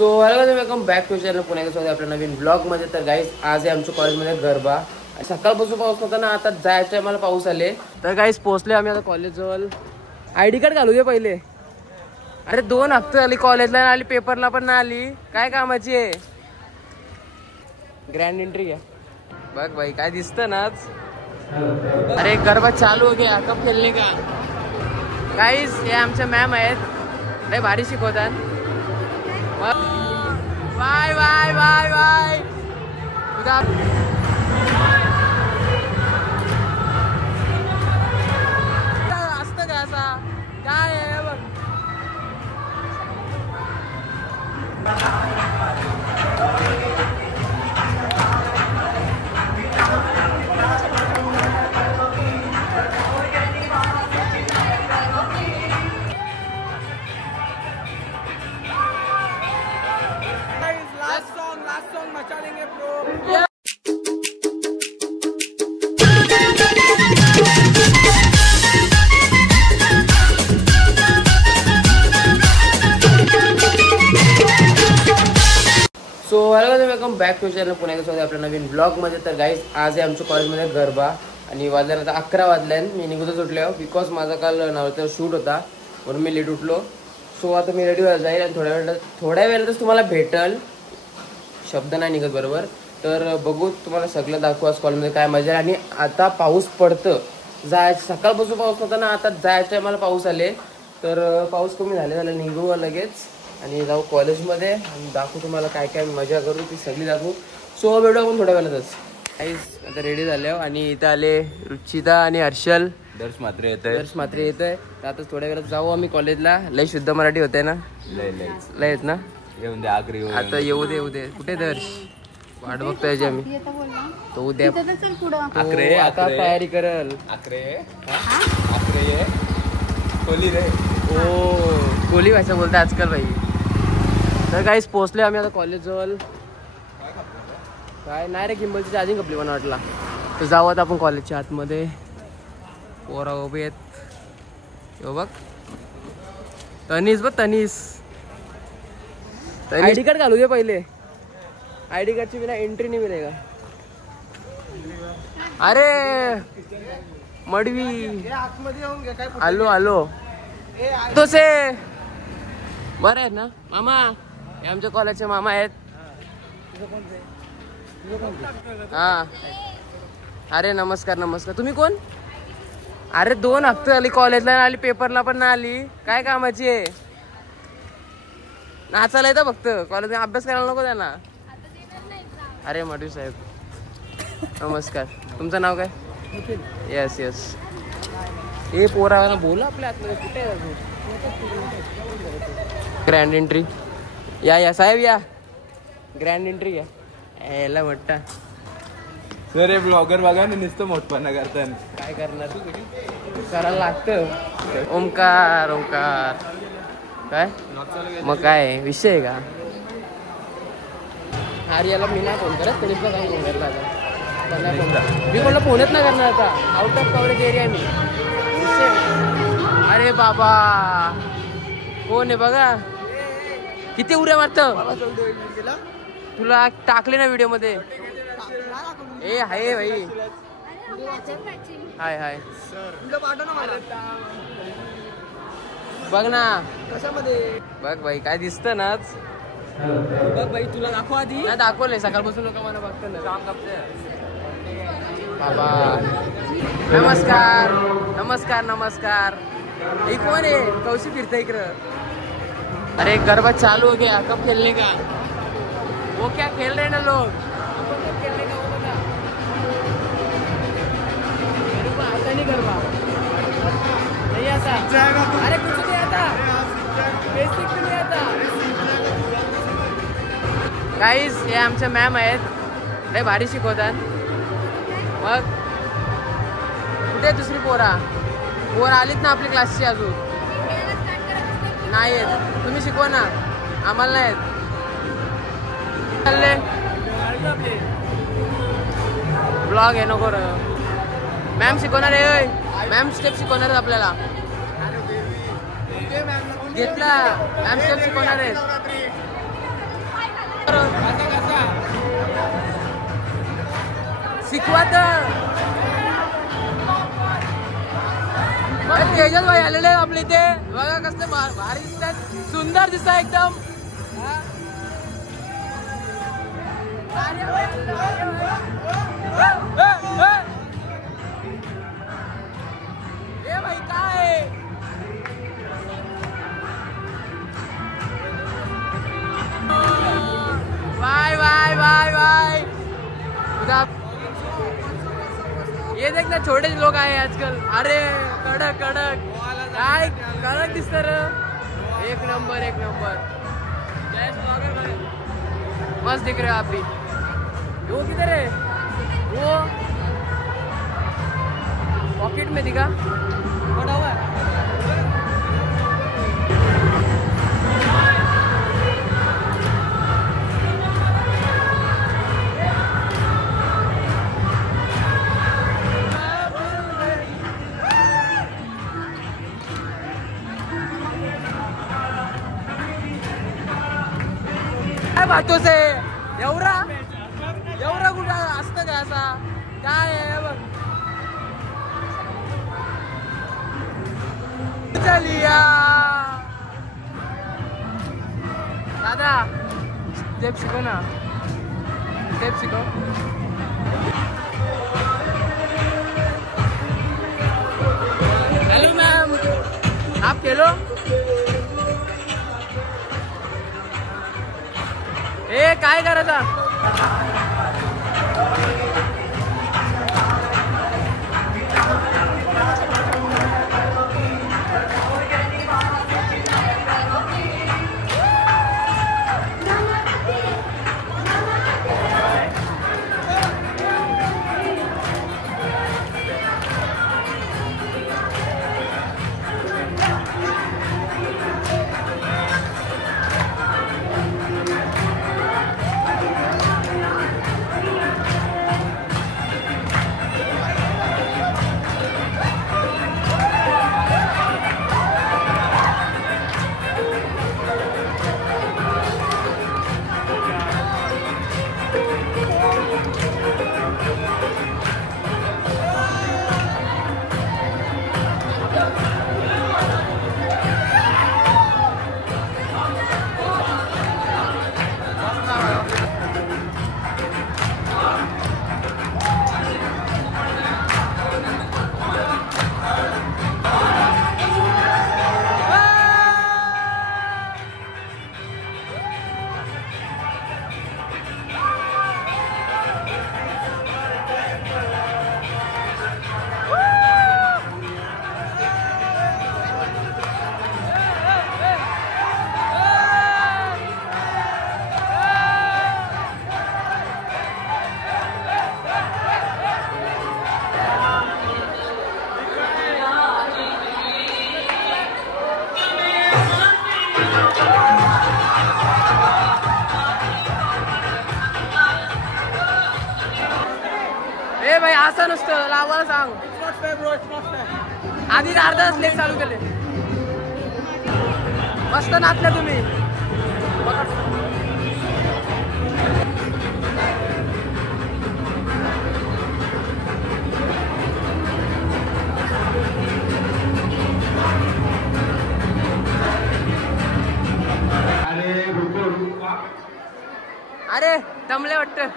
So hello guys, welcome back to channel. पुन्हा एकदा स्वागत आपल्या नवीन ब्लॉगमध्ये. तर गाईज आज आहे आमच्या कॉलेजमध्ये गरबा. सकाळपासून पाऊस नव्हता ना, आता जायच्या टायमाला पाऊस आले. तर गाईज पोहोचले आम्ही आता कॉलेजजवळ. ID कार्ड घालू दे पहिले. अरे 2 हफ्ते आली कॉलेजला आली, पेपरला पण ना आली. काय कामाची आहे? ग्रँड एंट्री घ्या. बघ भाई काय दिसतं ना आज. अरे गरबा चालू हो गया, कब खेलने का. गाईज हे आमच्या मॅम आहेत, लय भारी शिकवतात. Bye bye bye bye. असतं का असा काय आहे बघ. लास्ट सॉन्ग मचा लेंगे bro. So hello guys, welcome back to channel. पुन्हा एकदा स्वागत आपल्या नवीन ब्लॉगमध्ये. तर गाईज आज आहे आमच्या कॉलेजमध्ये गरबा आणि वाजल्यानंतर 11 वाजल्यान. मी निघूनच उठलो बिकॉज माझा काल नवरात्र शूट होता म्हणून मी लेट उठलो. सो आता मी रेडी व्हायला जाईल आणि थोड्या वेळातच तुम्हाला भेटल. शब्द नाही निघत बरोबर. तर बघू, तुम्हाला सगळं दाखवू आज कॉलेजमध्ये काय मजा आहे. आणि आता पाऊस पडतं. सकाळपासून पाऊस नव्हता ना, आता जायच्या टायमाला पाऊस आले. तर पाऊस कमी झाले निघू लगेच आणि जाऊ कॉलेजमध्ये आणि दाखवू तुम्हाला काय काय मजा करू ती सगळी दाखवू. सो भेटू आपण थोड्या वेळातच. काहीच आता रेडी झाले आणि इथं आले रुचिता आणि हर्षल. दर्श मात्रे येत आहे. तर आता थोड्या वेळात जाऊ आम्ही कॉलेजला. लय शुद्ध मराठी होते ना, लय आहेत ना. येऊन दे आगरी. आता येऊ दे. कुठे दर्श वाट बघतोय आम्ही. तो उद्या आता तयारी करल. कोली रे. ओ कोली भाषा बोलते आजकाल भाई. तर काहीच पोहोचले आम्ही आता कॉलेजजवळ. काय नाही रे, किंमतची चार्जिंग कपली पण वाटला. तर जाऊ आता आपण कॉलेजच्या आतमध्ये. पोरा उभे आहेत. बघ तनीस ID कार्ड घालू दे पहिले. ID कार्डची बिना एंट्री नाही मिळेगा. अरे मडवी आलो तो से बरं आहेत ना मामा. हे आमच्या कॉलेजचे मामा आहेत. हा अरे नमस्कार. तुम्ही कोण? अरे 2 हफ्ते आली कॉलेजला आली, पेपरला पण ना आली. काय कामाची आहे? नाचायला येतं फक्त, कॉलेजमध्ये अभ्यास करायला नको त्यांना. अरे मडवी साहेब नमस्कार. तुमचं नाव काय? यस. हे पोरा बोला आपल्या आतमध्ये कुठे. ग्रँड एंट्री या साहेब या. ग्रँड एंट्री याला म्हटता. सर हे ब्लॉगर बघा ना, नुसतं मोठपणा करताना. काय करणार, करायला लागतं. ओमकार काय मग काय विषय आहे का? अरे याला मी नाही फोन करत, तरीसला काय फोन करला आता. मी कोणाला फोनच नाही करणार आता. आउट ऑफ कव्हरेज एरिया मी. अरे बाबा कोण आहे बघा. किती उड्या मारतं. तुला टाकले ना व्हिडिओ मध्ये. ए हाय भाई. हाय बघ ना बघ भाई काय दिसतं ना आज. बघ भाई तुला दाखव आधी. नाही दाखवलंय सकाळपासून लोक मला बघतं ना. बाबा नमस्कार. हे कोण आहे? कौशी फिरता इकडं. अरे गरबा चालू हो गया, कब खेलने का. वो क्या खेल रहे ना लोग. खेलने का वो बता. मेरे को आता नहीं गरबा. नहीं आता. अरे कुछ नहीं आता. बेसिक भी नहीं आता. गाईज हे आमच्या मॅम आहेत, लय भारी शिकवतात. मग कुठे दुसरी पोर आलीत ना आपली क्लासची अजून नाही आहेत. तुम्ही शिकवा ना, आम्हाला नाही आहेत. चालले ब्लॉग आहे नको. मॅम शिकवणार आहे. मॅम स्टेप शिकवणार आपल्याला. घेतला मॅम स्टेप शिकवणार आहेत. शिकवा तर तेजस भाई आलेले आपले इथे बघा कसले भारी दिसतात सुंदर दिसतात एकदम ए भाई काय बाय बाय बाय बाय ये देख ना छोटे लोग आए आजकल अरे कडक कडक काय कडक दिसत एक नंबर एक नंबर मस्त दिख रहे हो आप भी वो किधर है वो पॉकेट में दिखा पड़ा हुआ है बातों से एवढा एवढा कुठं असतं का असा काय आहे बघ चलिया दादा स्टेप शिकव ना स्टेप शिकव हेलो मैम आप खेलो ए काय करायचा भाई असं नसतं लावायला सांग आधी अर्धा तास लेट चालू केले मस्त नाचल्या तुम्ही अरे दमले वाटतं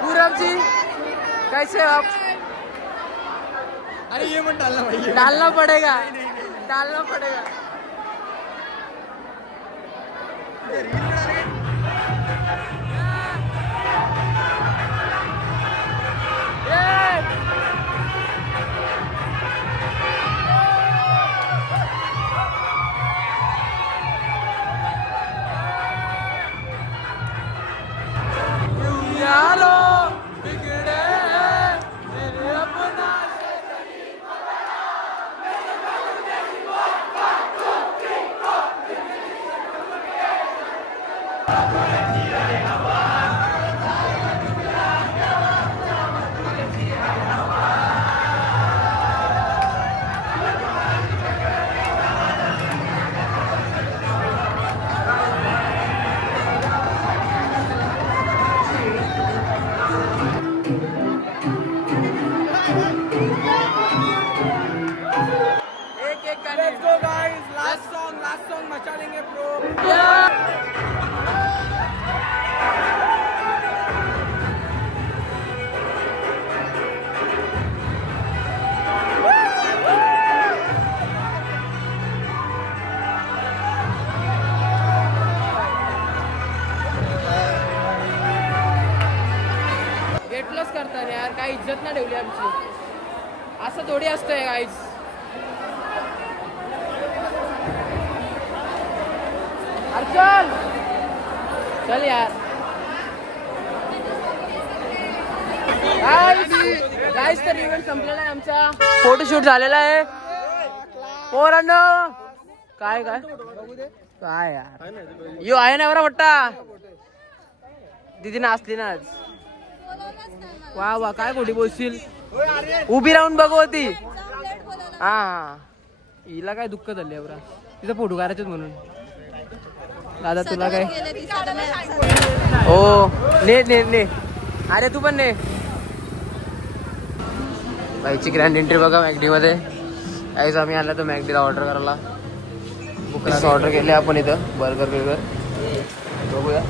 पूरब जी कैसे हो आप अरे ये मत डालना भाई डालना पड़ेगा डालना पड़ेगा मचा लेंगे ब्रो। वेट लॉस करताना यार काही इज्जत ना ठेवली आमची. असं थोडी असतंय गाईज. चल चल यार. गाईज तर इव्हेंट संपलेला आहे आमचा. फोटोशूट झालेला आहे पोरांनो. काय काय काय यार यो आहे ना बरं मोठा. दीदी नाचली ना आज. वा वा काय खोटी बोलशील. उभी राहून बघवती. हा हिला काय दुःख झाले बरा. तिचा फोटो काढायचे म्हणून. दादा तुला काय. हो ने ने ने. अरे तू पण ने. बाईची ग्रँड एंट्री बघा मॅगडी मध्ये. काहीच आम्ही आला तर मॅगडीला ऑर्डर करायला. बुक ऑर्डर केले आपण इथं बर्गर बिर्गर बघूया.